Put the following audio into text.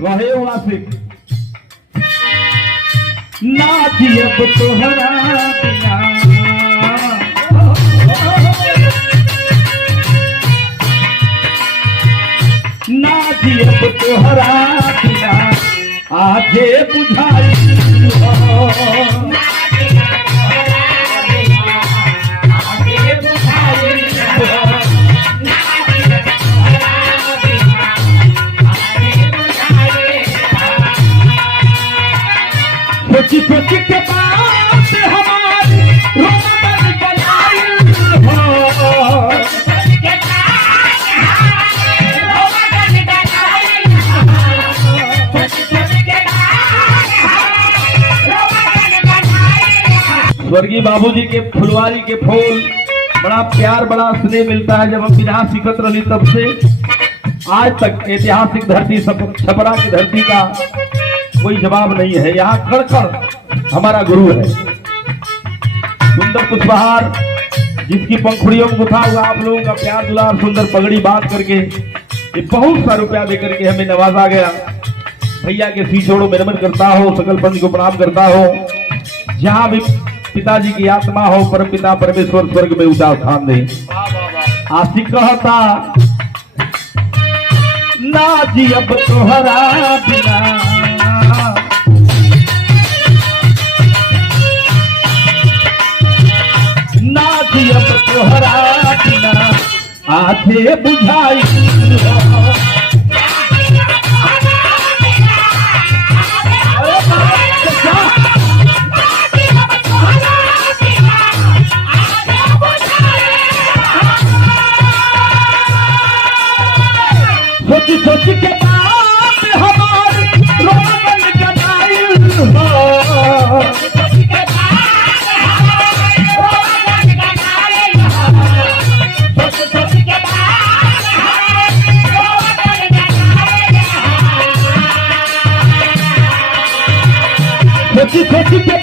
वाहे वासिक नाची अब तोहरा बिना नाची अब तोहरा बिना आजे बुझाई सोची सोची के बात हमारी रोमन गलाई हो स्वर्गीय बाबूजी के फुलवारी के फूल बड़ा प्यार बड़ा स्नेह मिलता है। जब हम विधान सीखत रही तब से आज तक ऐतिहासिक धरती छपरा की धरती का कोई जवाब नहीं है। यहाँ खड़खड़ हमारा गुरु है। सुंदर पुष्पहार जिसकी पंखुड़ियों में गुथा हुआ आप लोगों का प्यार दुलार सुंदर पगड़ी बांध करके ये बहुत सा रुपया देकर के हमें नवाजा गया। भैया के सी छोड़ो में नमन करता हो, सकल पंच को प्रणाम करता हो। जहाँ भी पिताजी की आत्मा हो परम पिता परमेश्वर स्वर्ग में ऊंचा स्थान दे। आशिक कहता ना जी अब तोहरा बिना ना जी अब तोहरा बिना आजे बुझाई सोची सोची के बात हमारी रोमन गलाई हो सोची सोची के